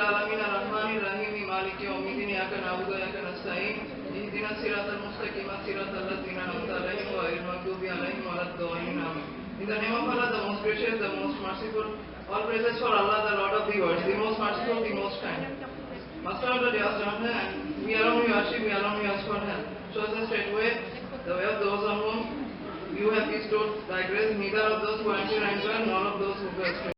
العالمين الرحمن الرحيم مالك يوم الدين إياك نعبد وإياك نستعين اهدنا الصراط المستقيم صراط الذين أنعمت عليهم غير المغضوب عليهم ولا الضالين آمين. In the name of Allah, the most gracious, the most merciful, all praises for Allah, the Lord of the worlds, the most merciful, the most kind. Master of the day has done and we alone we worship, we alone we ask for help. Show us the straight way, the way of those on whom you have bestowed thy grace, neither of those who enter and join, nor of those who go astray.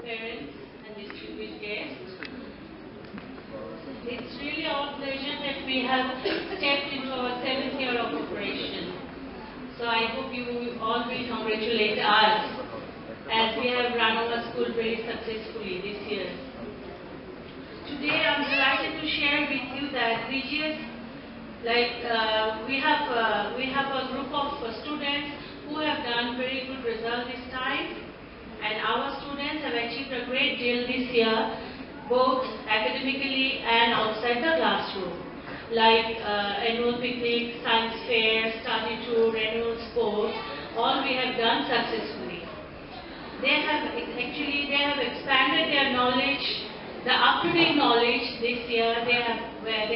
Parents and distinguished guests. It's really our pleasure that we have stepped into our 7th year of operation. So I hope you all will congratulate us as we have run our school very successfully this year. Today I'm delighted to share with you that VGS, we have a group of students who have done very good result this time. And our students have achieved a great deal this year, both academically and outside the classroom, like annual picnic, science fair, study tour, annual sports, all we have done successfully. They have expanded their knowledge, the up-to-date knowledge this year. They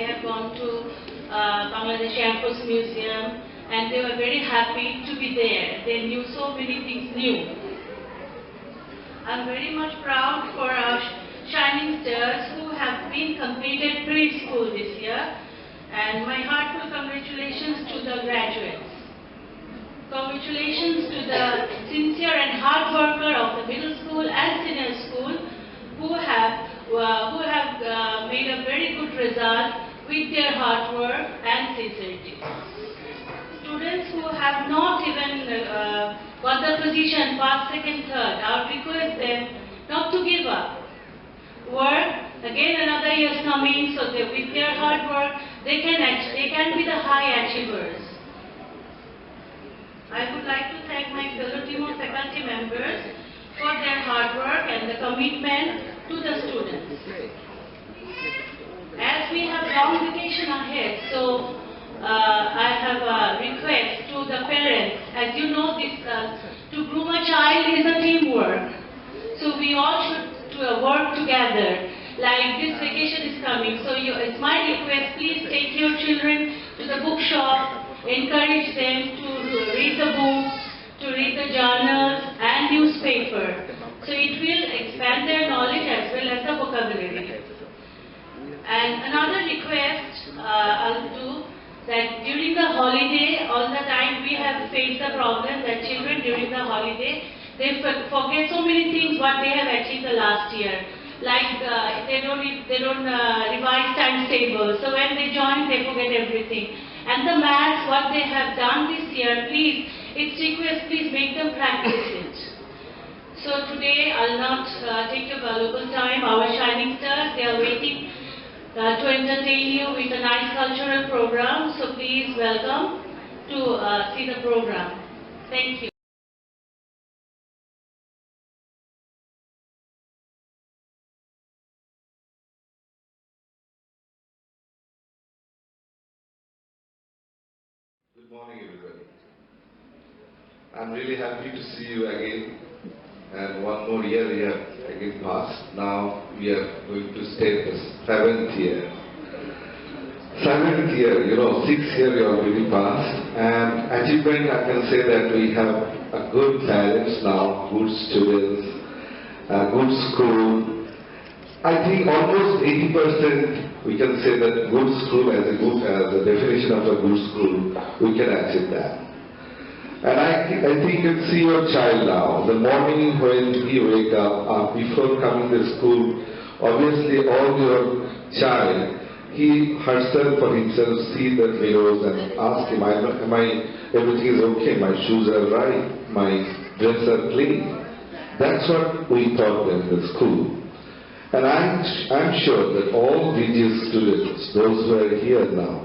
have gone to Bangladesh Air Force Museum, and they were very happy to be there. They knew so many things new. I'm very much proud for our shining stars who have been completed preschool this year, and my heartfelt congratulations to the graduates. Congratulations to the sincere and hard worker of the middle school and senior school who have made a very good result with their hard work and sincerity. Students who have not even got the position, first, second, third, I would request them not to give up. Work, again another year is coming, so with their hard work, they can be the high achievers. I would like to thank my fellow team of faculty members for their hard work and the commitment to the students. As we have long vacation ahead, so I have a request to the parents. As you know, to groom a child is a teamwork. So we all should work together. Like this vacation is coming, so it's my request, please take your children to the bookshop, encourage them to read the books, to to read the journals and newspaper. So it will expand their knowledge as well as the vocabulary. And another request I'll do, that during the holiday, all the time we have faced the problem that children during the holiday, they forget so many things what they have achieved the last year. Like they don't revise times tables. So when they join, they forget everything. And the maths, what they have done this year, please, it's request, please make them practice it. So today I'll not take your valuable time. Our shining stars, they are waiting to entertain you with a nice cultural program. So please welcome to see the program. Thank you. Good morning, everybody. I'm really happy to see you again. And one more year we have again passed. Now we are going to stay the 7th year. 7th year, 6th year we already passed. And achievement, I can say that we have a good balance now, good students, a good school. I think almost 80% we can say that good school as a definition of a good school, we can achieve that. And I think you can see your child now. The morning when he wake up, before coming to school, obviously all your child, he herself or himself see the mirrors and ask him, everything is okay, my shoes are right, my dress are clean. That's what we taught them in the school. And I'm sure that all VGS students, those who are here now,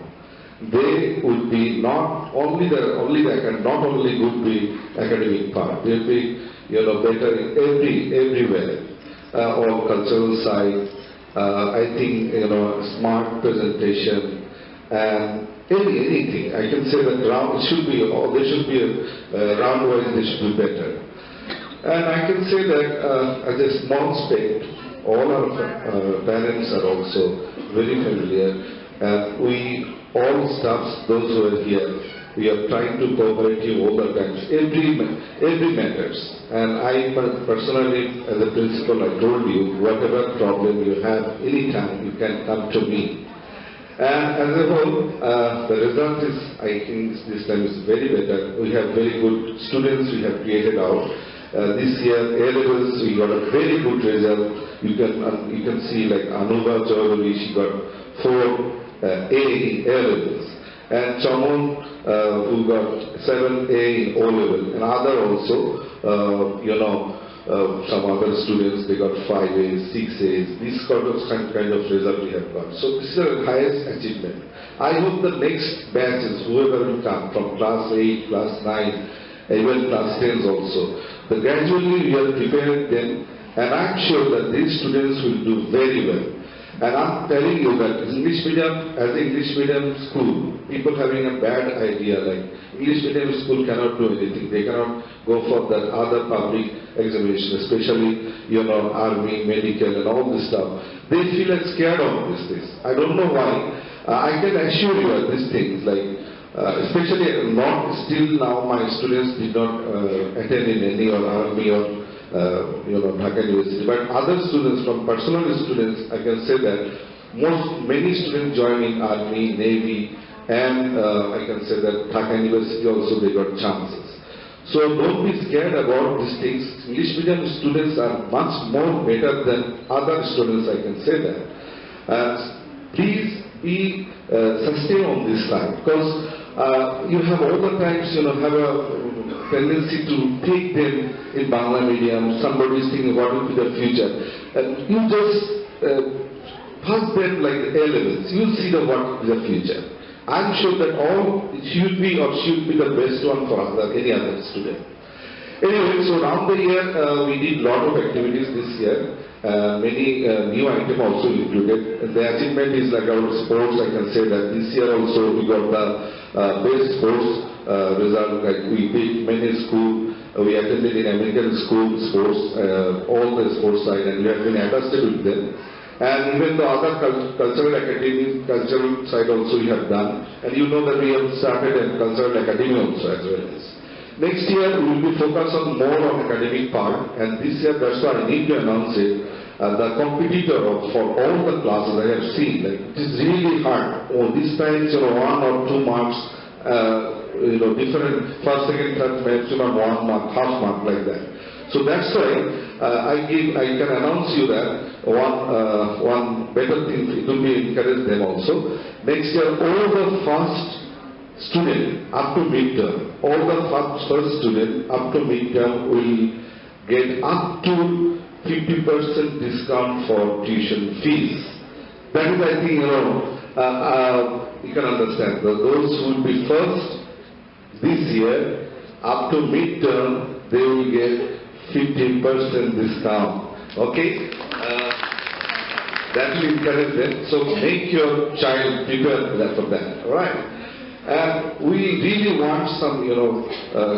they would be not only good the academic part, they'll be better in everywhere, on cultural side. I think smart presentation and anything. I can say that there should be round-wise they should be better. And I can say that as a small state, all our parents are also very familiar. And we all staffs, those who are here, we are trying to cooperate you all the times, every matters. And I personally, as a principal, I told you, whatever problem you have, anytime you can come to me. And as a whole, the result is, I think this time is very better. We have very good students we have created out. This year, A-levels, we got a very good result. You can see like Anuva Chaudhary, she got 4 A in A-levels. And Chamon, who got 7 A in O-level. And other also, some other students, they got 5 A's, 6 A's. This kind of result we have got. So this is the highest achievement. I hope the next batches, whoever will come from class 8, class 9, even class 10s also, gradually we are preparing them, and I'm sure that these students will do very well. And I'm telling you that English medium, as an English medium school, people having a bad idea like English medium school cannot do anything. They cannot go for that other public examination, especially, army, medical and all this stuff. They feel like scared of these things. I don't know why. I can assure you that these things, like, especially not still now my students did not attend in any army or Dhaka University, but other students, from personal students, I can say that many students join in Army, Navy, and I can say that Dhaka University also they got chances. So don't be scared about these things. English medium students are much more better than other students, I can say that. Please be sustain on this side, because you have all the times, have a tendency to take them in Bangla medium. Somebody is thinking what will be the future. You just pass them like the A-levels. You'll see what is the future. I'm sure that all should be the best one for any other student. Anyway, so around the year we did lot of activities this year. Many new items also included. The achievement is like our sports. I can say that this year also we got the best sports result. Like we beat many schools. We attended in American school sports, all the sports side, and we have been attested with them. And even the other cultural side also we have done. And you know that we have started a cultural academy also as well as. Next year we will be focused on more on academic part, and this year that's why I need to announce it. The competitor for all the classes I have seen, like, it is really hard. Oh, this time, 1 or 2 marks, different first, second, third maximum 1 mark, half mark, like that. So that's why I can announce you that one better thing, it will be encourage them also. Next year, all the first student up to midterm, all the first student up to midterm will get up to 50% discount for tuition fees. That is, I think, you can understand. Those who will be first this year, up to midterm, they will get 50% discount. Okay? That will encourage them. So make your child prepare for that. Alright? We really want some,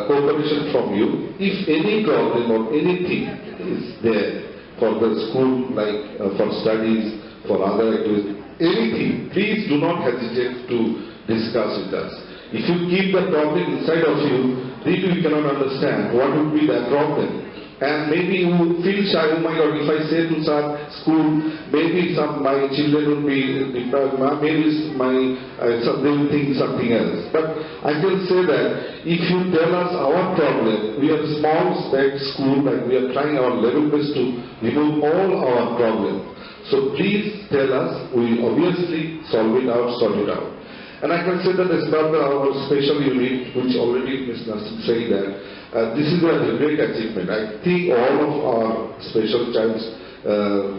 cooperation from you. If any problem or anything is there for the school, like for studies, for other activities, anything, please do not hesitate to discuss with us. If you keep the problem inside of you, then we cannot understand what would be the problem. And maybe you feel shy, oh my God, if I say to some school, maybe my children will be deprived, maybe they will think something else. But I can say that if you tell us our problem, we are a small state school and we are trying our level best to remove all our problems. So please tell us, we will obviously sort it out. And I can say that as part of our special unit, which already Ms. Nassim said that, this is a great achievement. I think all of our special child's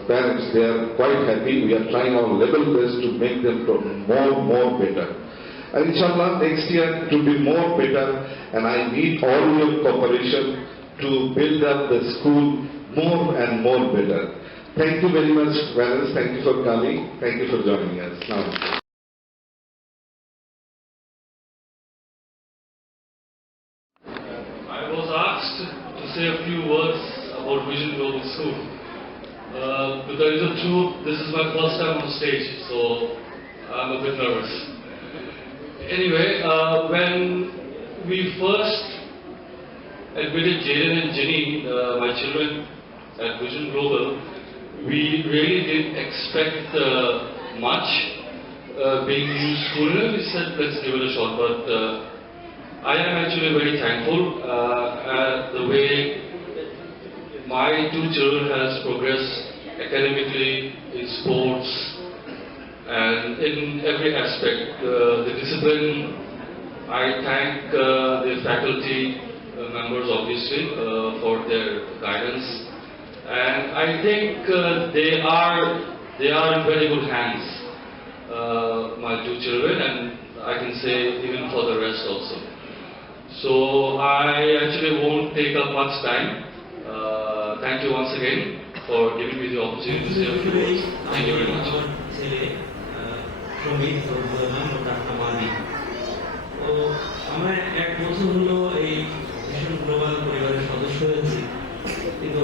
parents, they are quite happy. We are trying our level best to make them more better. And inshallah, next year to be more better, and I need all your cooperation to build up the school more and more better. Thank you very much, Valence. Thank you for coming. Thank you for joining us. Now. I was asked to say a few words about Vision Global School. To tell you the truth, this is my first time on stage, so I'm a bit nervous. Anyway, when we first admitted Jaden and Jenny, my children, at Vision Global, we really didn't expect much. Being new school, we said let's give it a shot, but I am actually very thankful at the way my 2 children has progressed academically, in sports, and in every aspect. The discipline, I thank the faculty members obviously for their guidance, and I think they are in very good hands, my 2 children, and I can say even for the rest also. So I actually won't take up much time. Thank you once again for giving me the opportunity to say a few words. Thank you very much. আমরা 1 বছর হলো এই mission global পরিবারের সদস্য হয়েছি, কিন্তু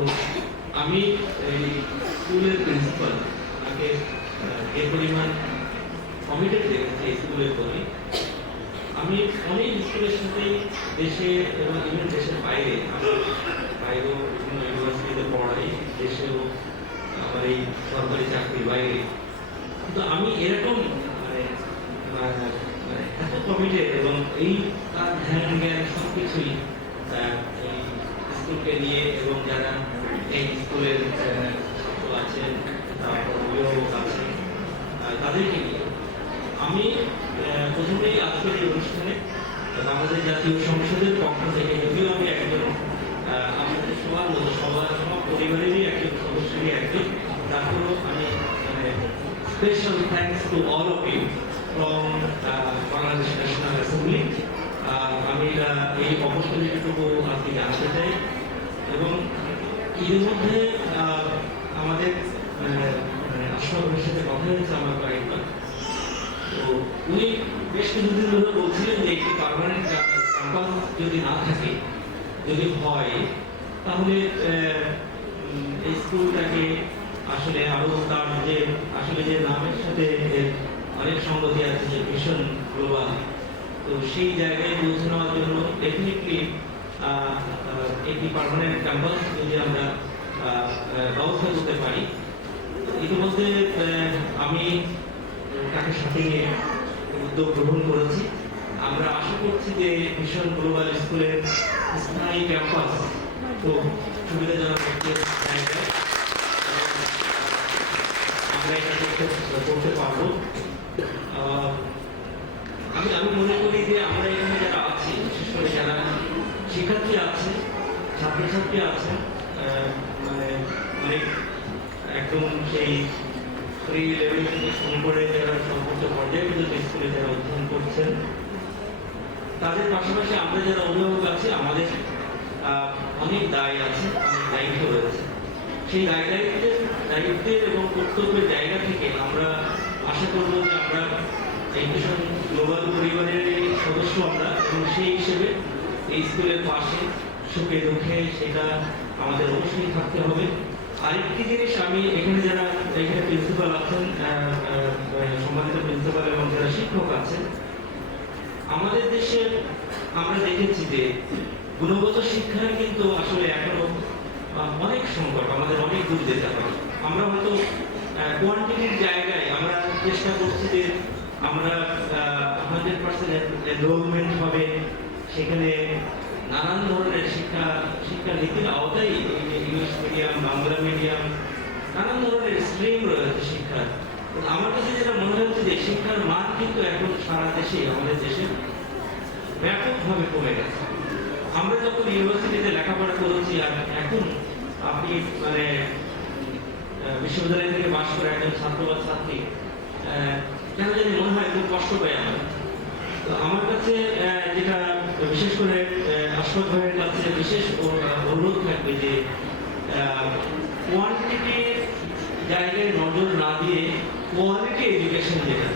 আমি এই স্কুলের প্রিন্সিপাল তাকে এই পরিমাণ কমিটেড দেখেছি স্কুলের প্রতি। আমি অনেক স্কুলের সাথে দেশে এবং ইভেন দেশের বাইরেও বিভিন্ন ইউনিভার্সিটিতে পড়াই, দেশেও আমার এই সরকারি চাকরির বাইরে, কিন্তু আমি এরকম এত কমিটেড এবং এই তার ধ্যান জ্ঞান সবকিছুই এই স্কুলকে নিয়ে এবং যারা এই স্কুলের ছাত্র আছেন, তারপর অভিভাবক আছেন, তাদেরকে নিয়ে আমি প্রথমেই আজকের এই অনুষ্ঠানে বাংলাদেশ জাতীয় সংসদের পক্ষ থেকে, যদিও আমি একজন আমাদের সবার মতো সব পরিবারেরই একজন সদস্যেরই একজন, তারপরেও আমি special thanks to all of you from Bangladesh national assembly. আমি এই অপরচুনিটিটুকু আজকে জানতে চাই, এবং এর মধ্যে আমাদের আশরাফের সাথে কথা হয়েছে আমার কয়েকবার। তো উনি বেশ কিছুদিন ধরে বলছিলেন যে একটি পার্মানেন্ট ক্যাম্পাস যদি না থাকে, যদি হয়, তাহলে এই স্কুলটাকে আসলে আরো তার যে আসলে যে নামের সাথে অনেক সঙ্গতি আছে, যে মিশন গ্লোবাল, তো সেই জায়গায় পৌঁছে নেওয়ার জন্য ডেফিনেটলি একটি পার্মানেন্ট ক্যাম্পাস যদি আমরা ব্যবস্থা করতে পারি। ইতিমধ্যে আমি তাকে সাথে নিয়ে উদ্যোগ গ্রহণ করেছি। আমরা আশা করছি যে মিশন গ্লোবাল স্কুলের স্থায়ী ক্যাম্পাস খুব সুবিধাজনক একটি জায়গায় আমরা এটা করতে পারবো। আমি মনে করি যে আমরা এখানে যারা আছি, বিশেষ করে যারা শিক্ষার্থী আছে, ছাত্রছাত্রী আছে, মানে অনেক একদম সেই প্রি লেভেল থেকে শুরু করে যারা সর্বোচ্চ পর্যায়ে পর্যন্ত স্কুলে যারা অধ্যয়ন করছেন, তাদের পাশাপাশি আমরা যারা অভিভাবক আছি, আমাদের অনেক দায় আছে, অনেক দায়িত্ব রয়েছে। সেই দায়িত্বের এবং কর্তব্যের জায়গা থেকে আমরা আশা করব যে আমরা এই মিশন গ্লোবাল পরিবারের সদস্য আমরা, এবং সেই হিসেবে এই স্কুলের পাশে সুখে দুঃখে সেটা আমাদের অবশ্যই থাকতে হবে। আরেকটি জিনিস, আমি এখানে যারা এখানে প্রিন্সিপাল আছেন, সম্মানিত প্রিন্সিপাল এবং যারা শিক্ষক আছেন, আমাদের দেশে আমরা দেখেছি যে গুণগত শিক্ষায় কিন্তু আসলে এখনো অনেক সংকট, আমাদের অনেক দূর যেতে হবে। আমরা হয়তো কোয়ান্টিটির জায়গায় আমরা চেষ্টা করছি যে আমরা 100% এনরোলমেন্ট হবে, সেখানে নানান ধরনের শিক্ষা নীতির আওতায় ইংলিশ মিডিয়াম, বাংলা মিডিয়াম, নানান ধরনের স্ট্রিম রয়েছে শিক্ষার। আমার কাছে যেটা মনে হচ্ছে যে শিক্ষার মান কিন্তু এখন সারা দেশে, আমাদের দেশে ব্যাপকভাবে কমে গেছে। আমরা যখন ইউনিভার্সিটিতে লেখাপড়া করেছি, আর এখন আপনি মানে বিশ্ববিদ্যালয় থেকে পাশ করে একজন ছাত্র বা ছাত্রী কেন জানি মনে হয় খুব কষ্ট পায় আমার। তো আমার কাছে যেটা বিশেষ করে আশফাক ভাইয়ের কাছে বিশেষ অনুরোধ থাকবে যে কোয়ান্টিটির জায়গায় নজর না দিয়ে কোয়ালিটি এডুকেশন যেটা,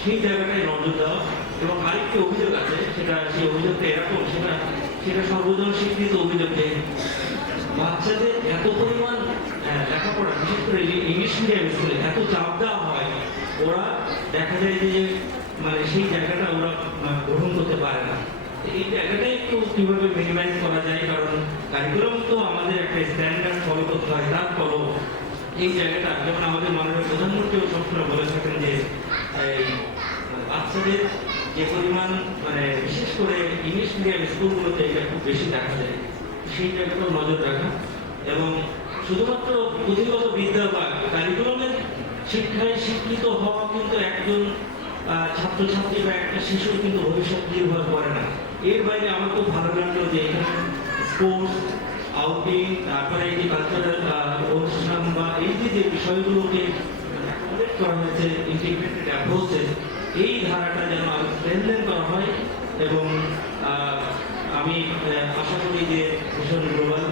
সেই জায়গাটায় নজর দেওয়া। এবং আরেকটি অভিযোগ আছে, সেই অভিযোগটা এরকম, সেটা সর্বজন স্বীকৃত অভিযোগ যে বাচ্চাদের এত পরিমাণ লেখাপড়া, বিশেষ করে ইংলিশ মিডিয়াম স্কুলে এত চাপ দেওয়া হয়, ওরা দেখা যায় যে মানে সেই জায়গাটা ওরা গ্রহণ করতে পারে না। এই জায়গাটা একটু কিভাবে মিনিমাইজ করা যায়, কারণ কারিকুলাম তো আমাদের একটা স্ট্যান্ডার্ড ফলো করতে হয়, তারপরও এই জায়গাটা, যেমন আমাদের মাননীয় প্রধানমন্ত্রীও সবসময় বলে থাকেন যে বাচ্চাদের যে পরিমাণ মানে বিশেষ করে ইংলিশ মিডিয়াম স্কুলগুলোতে এটা খুব বেশি দেখা যায়, সেই জায়গাটাও নজর রাখা। এবং শুধুমাত্র পুঁথিগত বিদ্যা বা কারিকুলামের শিক্ষায় শিক্ষিত হওয়া কিন্তু একজন ছাত্রছাত্রী বা একটা শিশুর কিন্তু ভবিষ্যৎ নির্ভর করে না। এর বাইরে আমার খুব ভালো লাগলো যে এখানে স্পোর্টস, আউটিং, তারপরে এই যে কালচারাল অনুষ্ঠান বা এই যে বিষয়গুলোকে করা হয়েছে ইন্টিগ্রেটেড অ্যাপ্রোচে, এই ধারাটা যেন আরো স্ট্রেনথেন করা হয়। এবং আমি আশা করি যে মিশন গ্লোবাল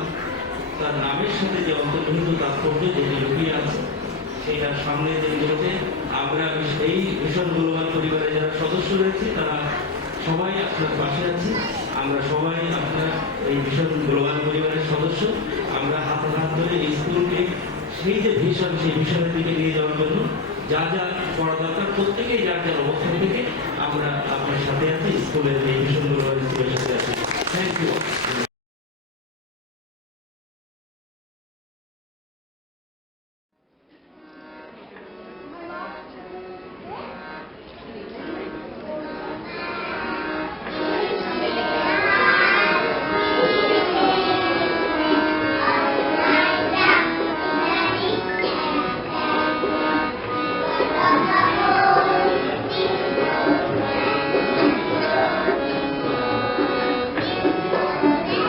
তার নামের সাথে যে অন্তর্নিহিত তাৎপর্য যেটি লুকিয়ে আছে, সেটার সামনে দিনগুলোতে আমরা এই মিশন গ্লোবাল পরিবারের যারা সদস্য রয়েছে তারা সবাই আপনার পাশে আছি। আমরা সবাই আপনার এই মিশন গ্লোবাল পরিবারের সদস্য। আমরা হাতে হাত ধরে এই স্কুলকে সেই যে ভিশন, সেই ভিশনের দিকে নিয়ে যাওয়ার জন্য যা যা করা দরকার প্রত্যেকেই যার যার অবস্থান থেকে আমরা আপনার সাথে আছি, স্কুলের এই মিশন গ্লোবাল স্কুলের সাথে আছি। Thank you. Thank you.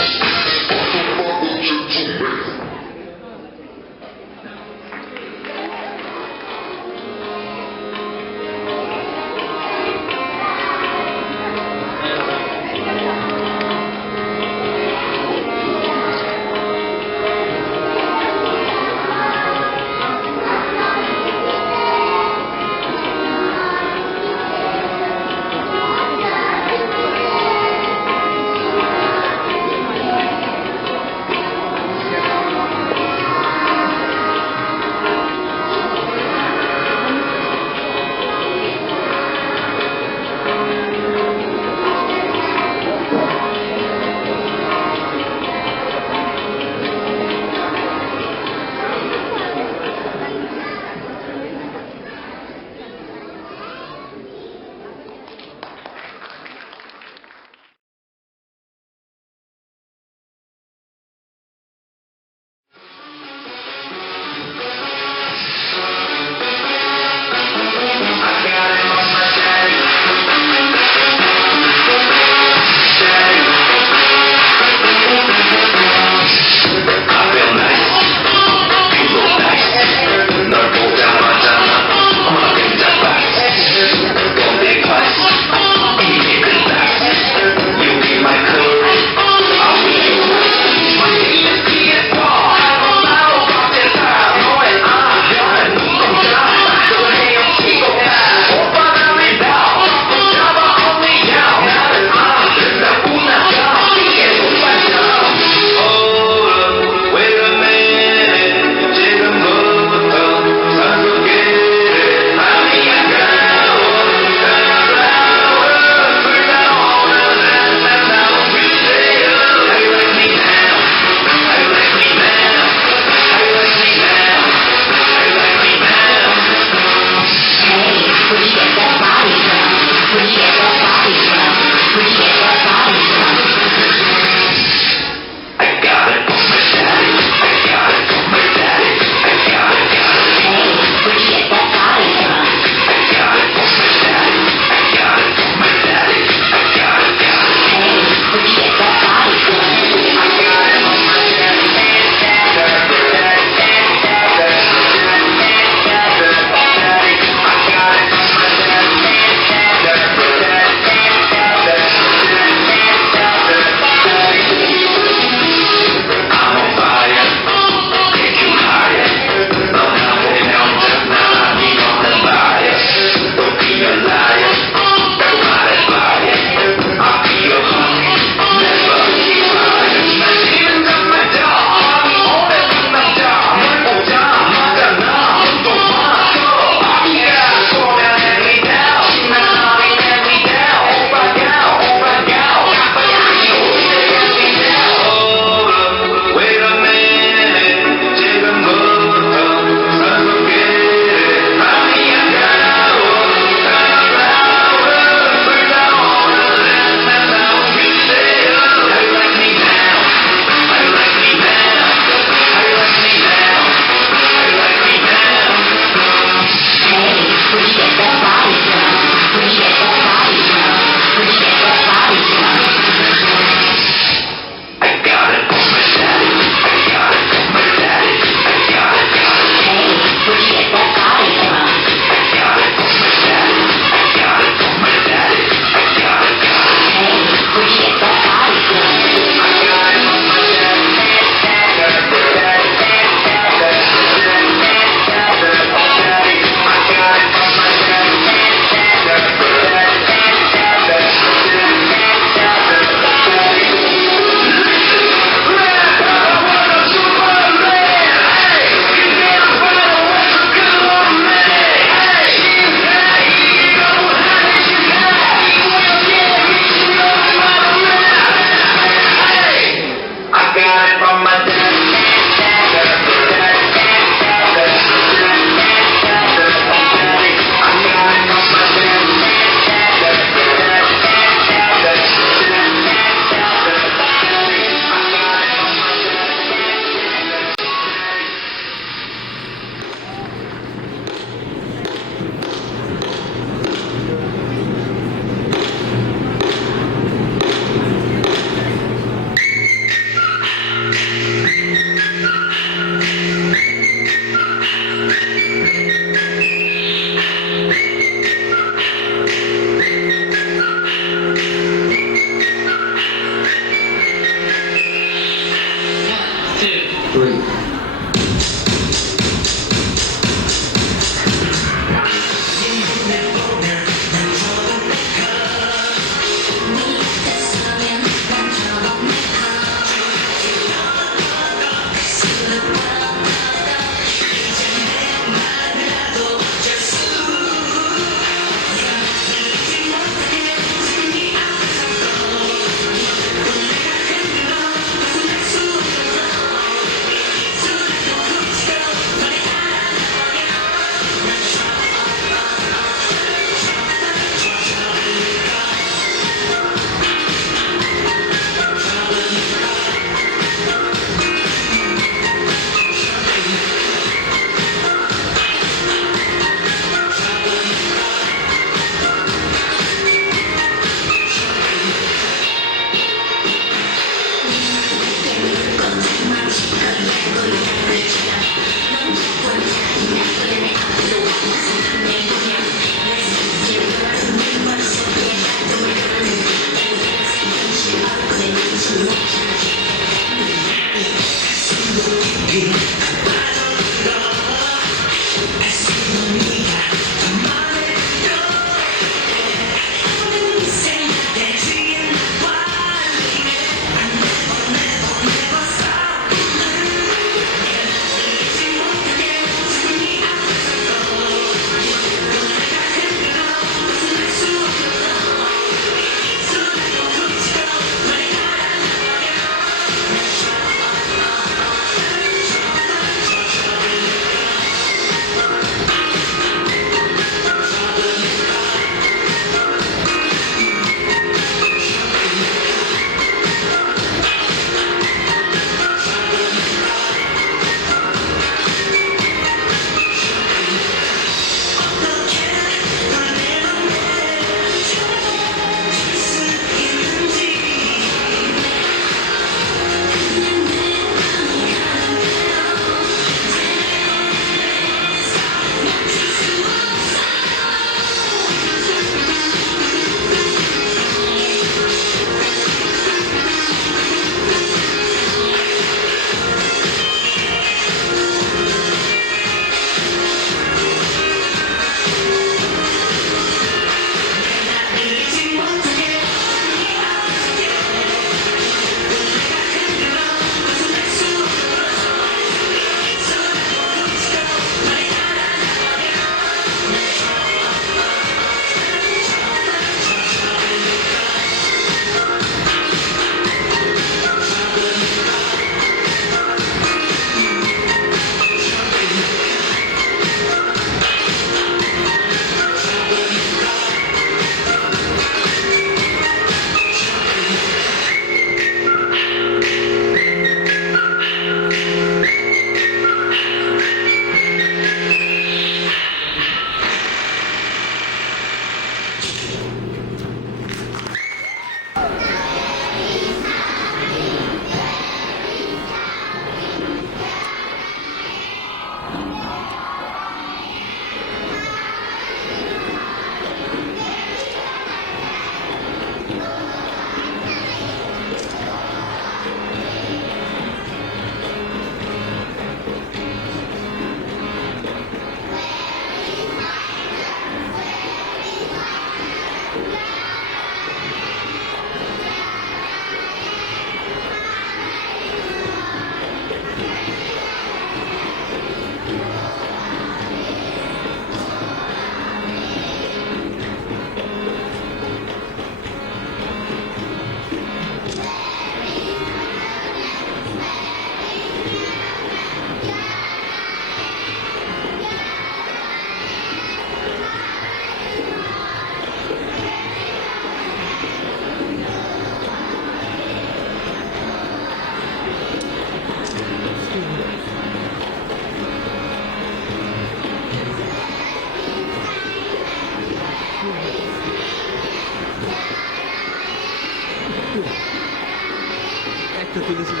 একটা তুলেছিল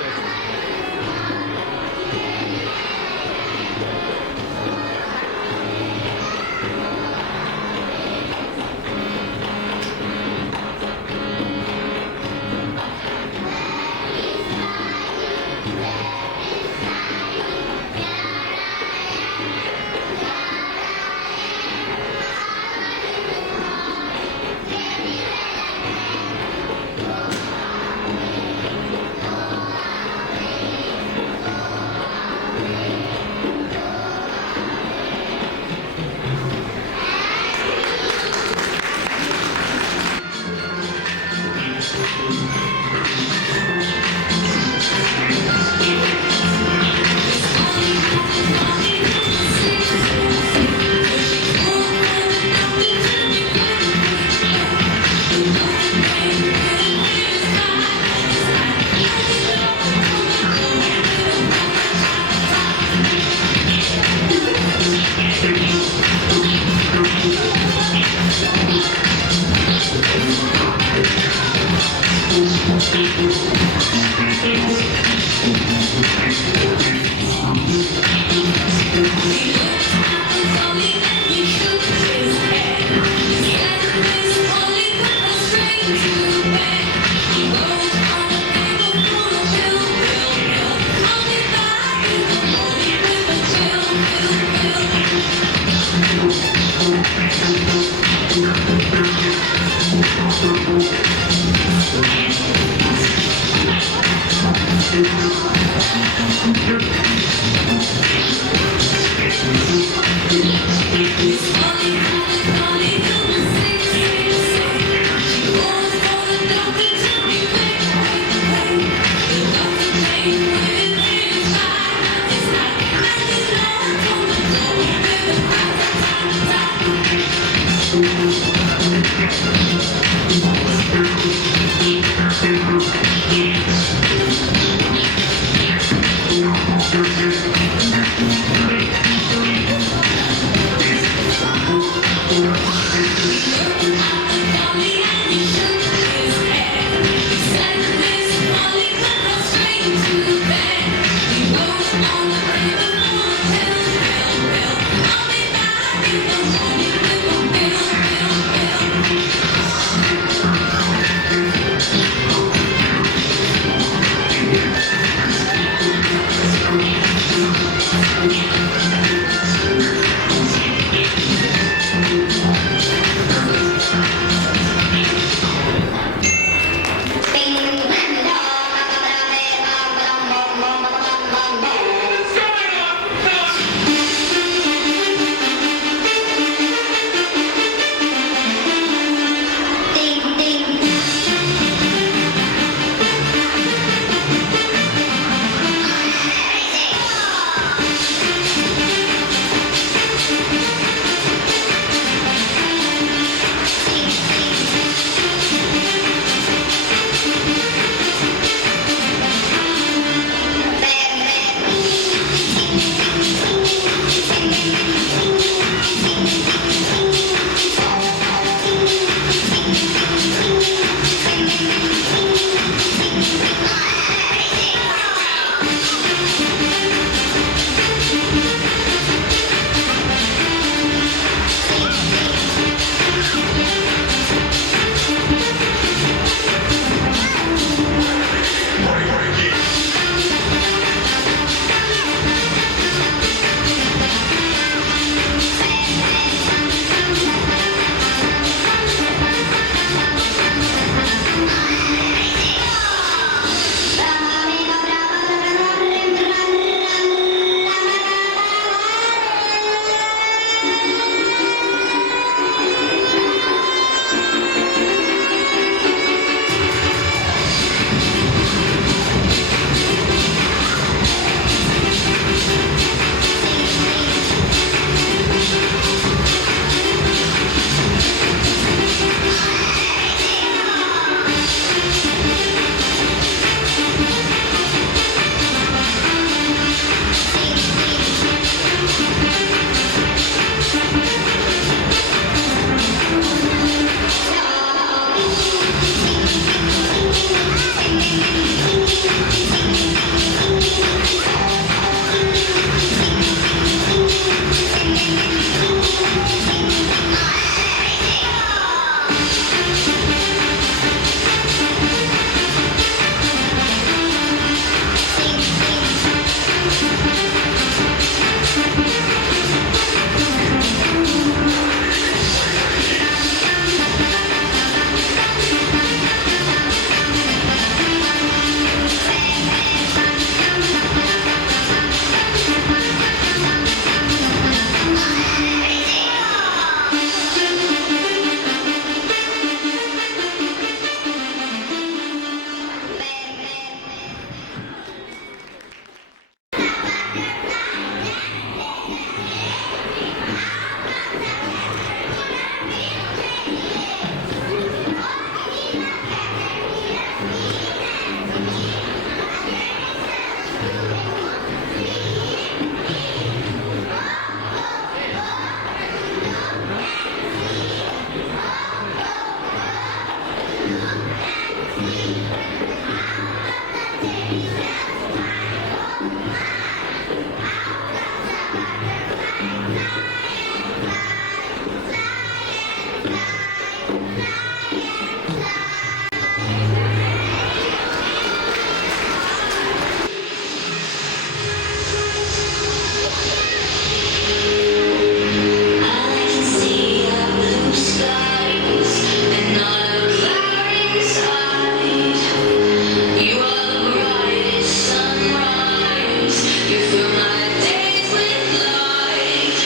Sunrise, you fill my days with light.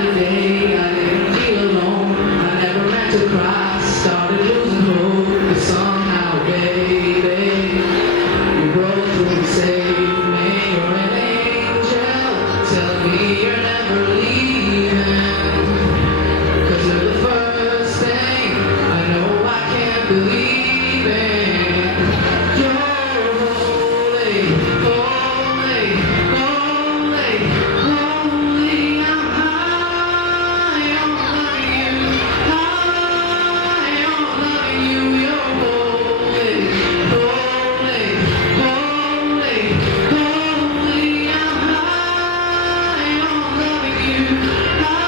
the day I didn't feel alone. I never meant to cry, started losing hope, but somehow, baby, you broke through and saved me. You're an angel, tell me you're never leaving. 'Cause you're the first thing I know I can't believe in. You're holy, holy, holy, holy. I'm high on loving you, high on loving you. You're holy, holy, holy, holy. I'm high on loving you, high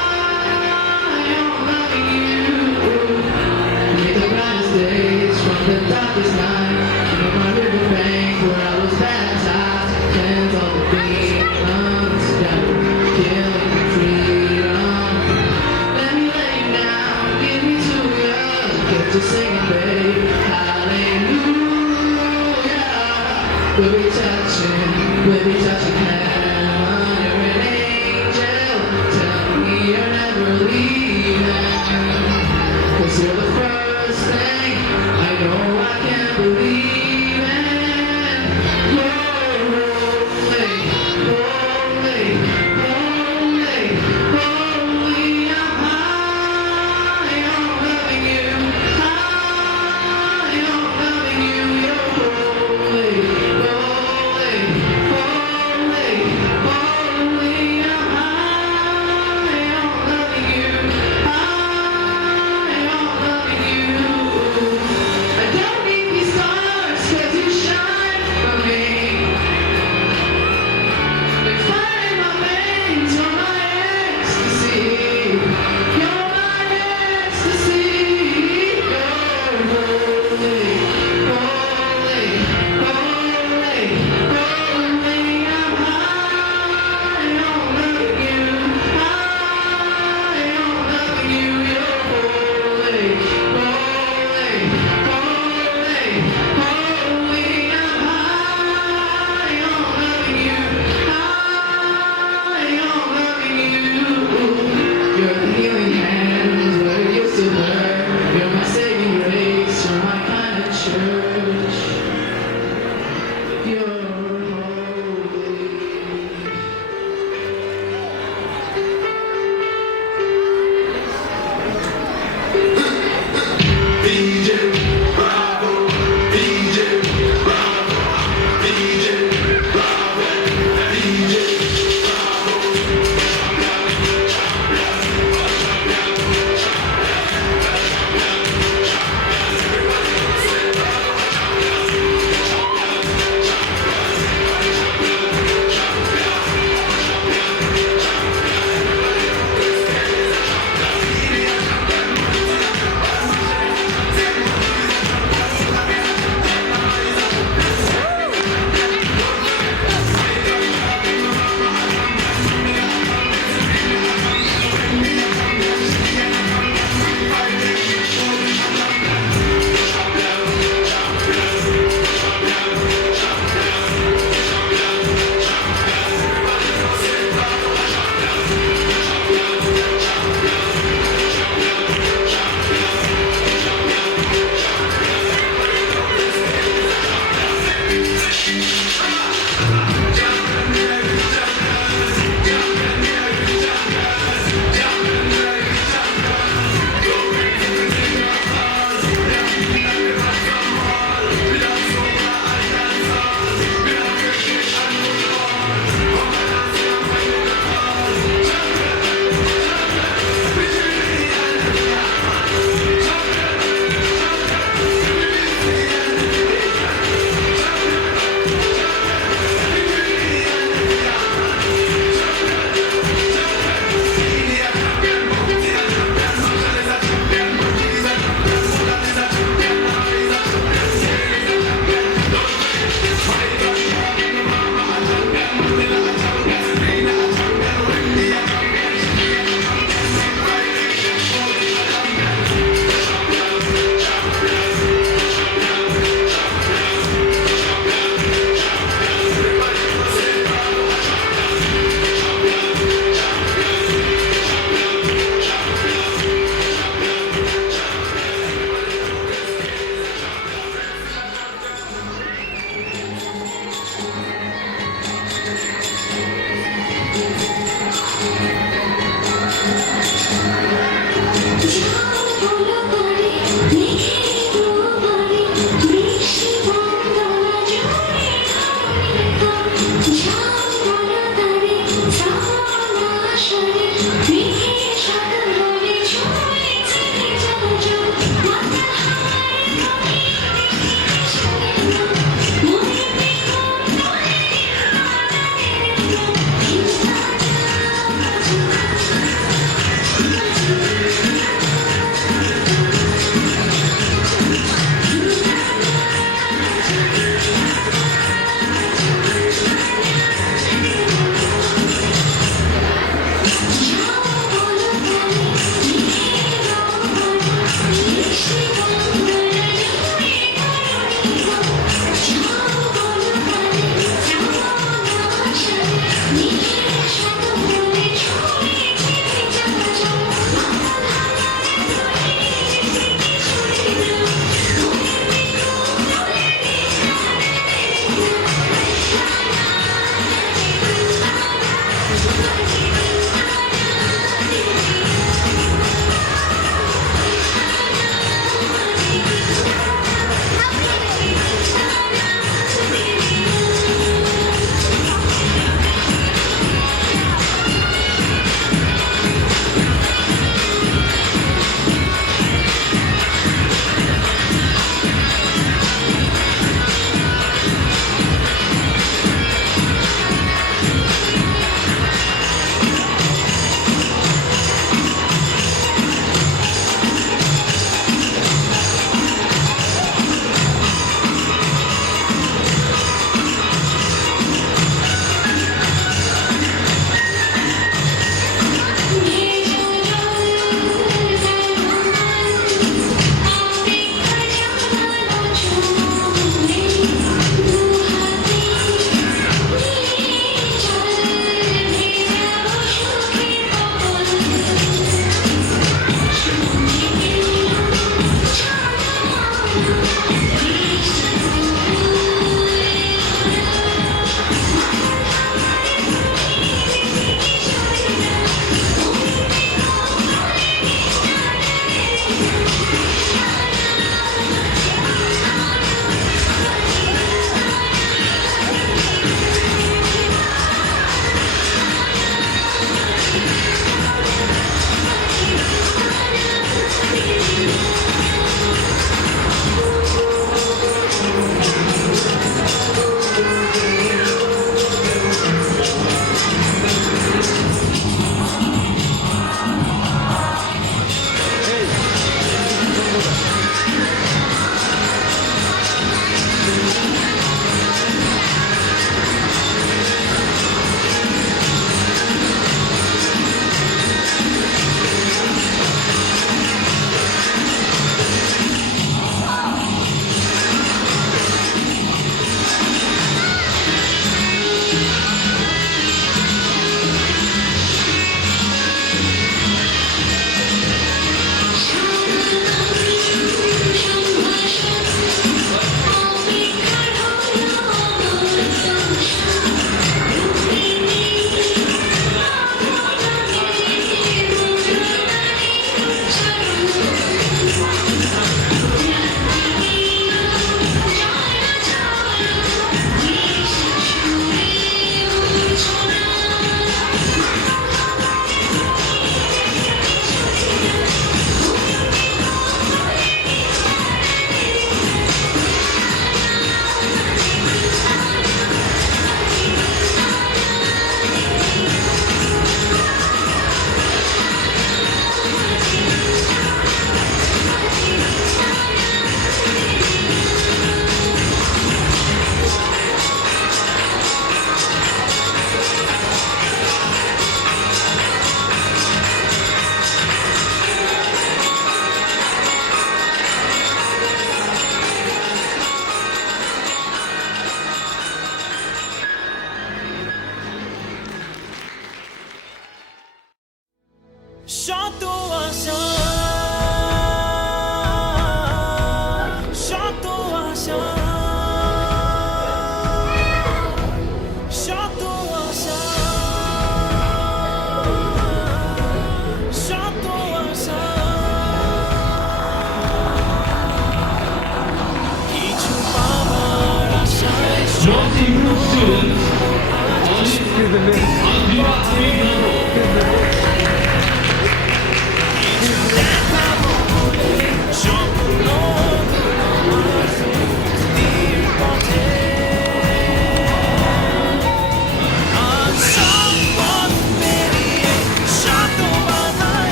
শত আশা